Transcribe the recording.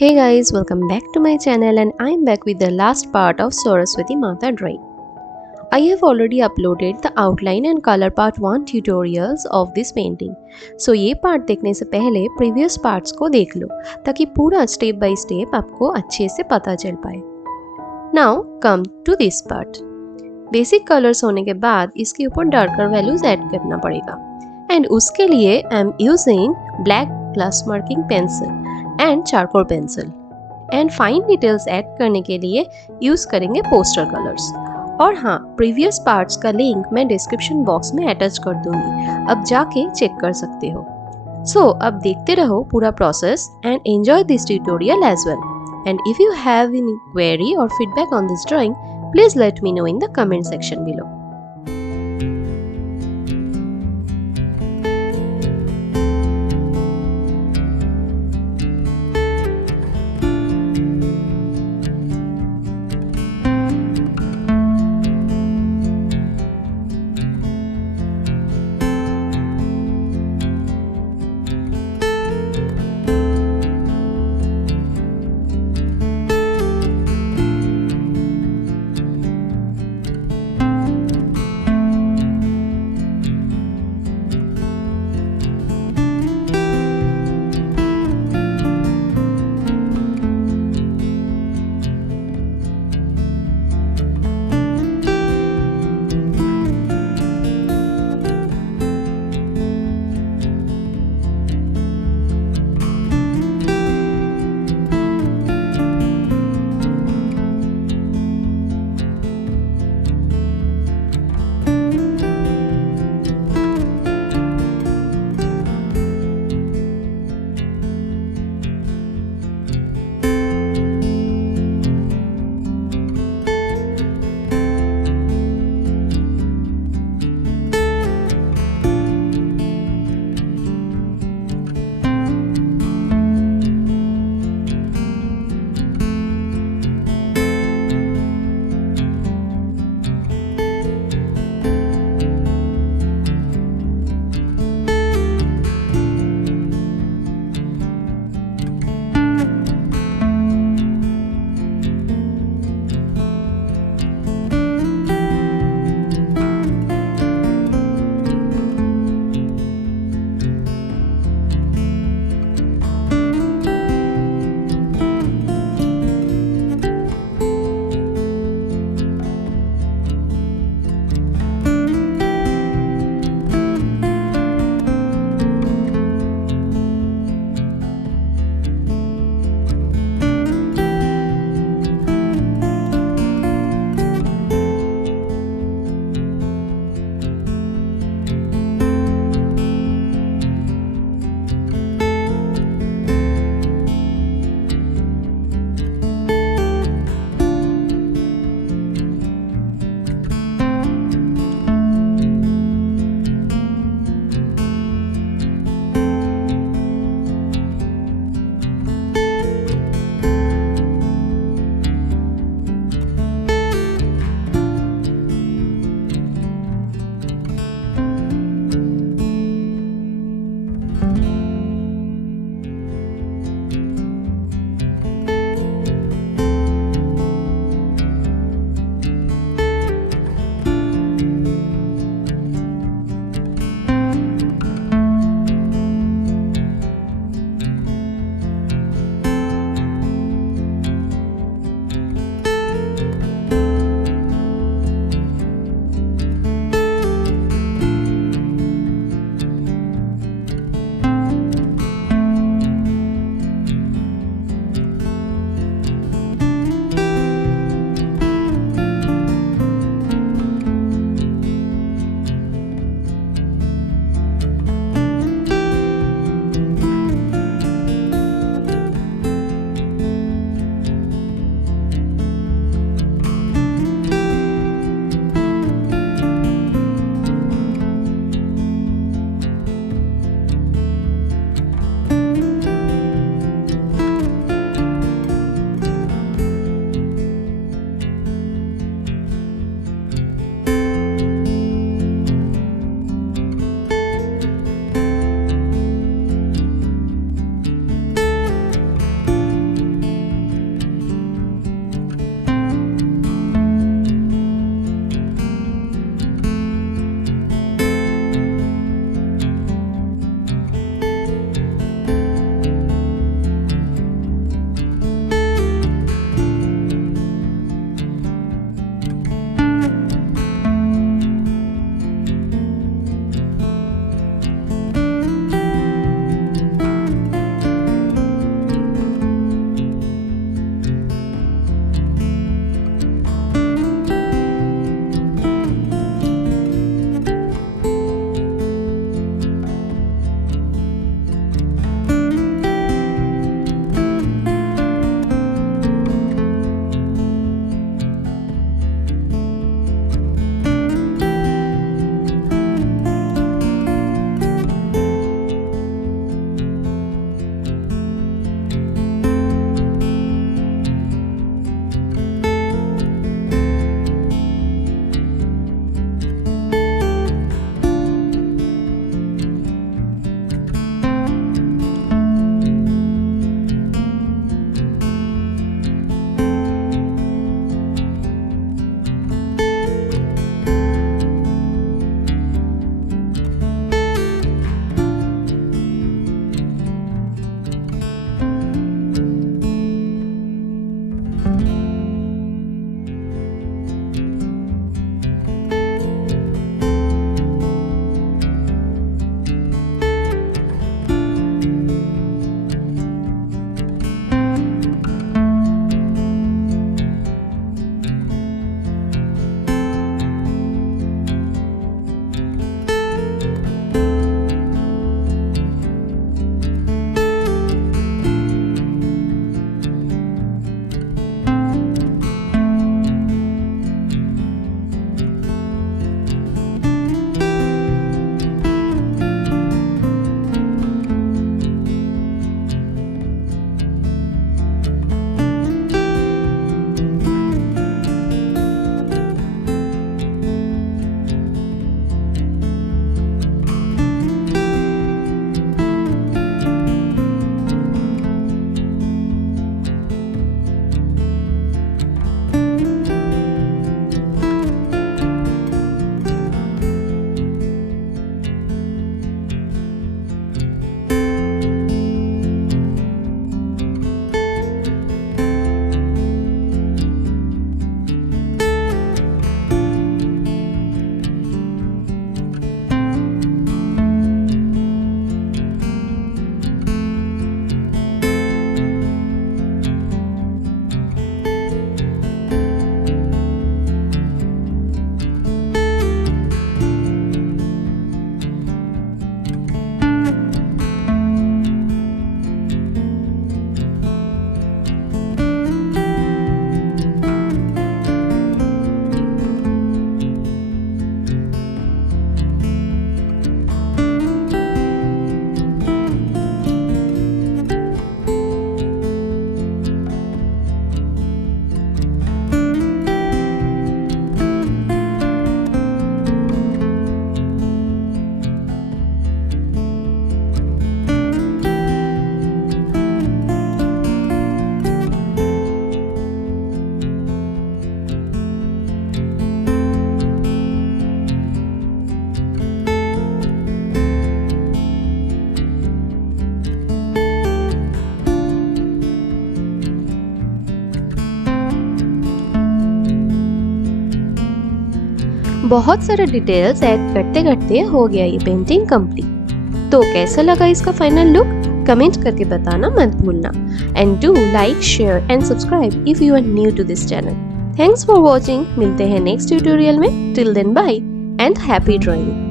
Hey guys, welcome back to my channel and I am back with the last part of Saraswati Mata drawing. I have already uploaded the outline and color part 1 tutorials of this painting. So ये part देखने से पहले previous parts को देख लो ताकि पूरा step by step आपको अच्छे से पता चल पाए. Now come to this part. Basic colors होने के बाद इसके ऊपर darker values add करना पड़ेगा. And उसके लिए I am using black glass marking pencil and charcoal pencil. And fine details add करने के लिए use करेंगे poster colors. और हाँ, previous parts का link मैं description box में attach कर दूंगी. अब जाके check कर सकते हो. So अब देखते रहो पूरा process and enjoy this tutorial as well. And if you have any query or feedback on this drawing, please let me know in the comment section below. बहुत सारे डिटेल्स ऐड करते करते हो गया ये पेंटिंग कंप्लीट। तो कैसा लगा इसका फाइनल लुक? कमेंट करके बताना मत भूलना। And do like, share and subscribe if you are new to this channel. Thanks for watching. मिलते हैं नेक्स्ट ट्यूटोरियल में। Till then bye and happy drawing.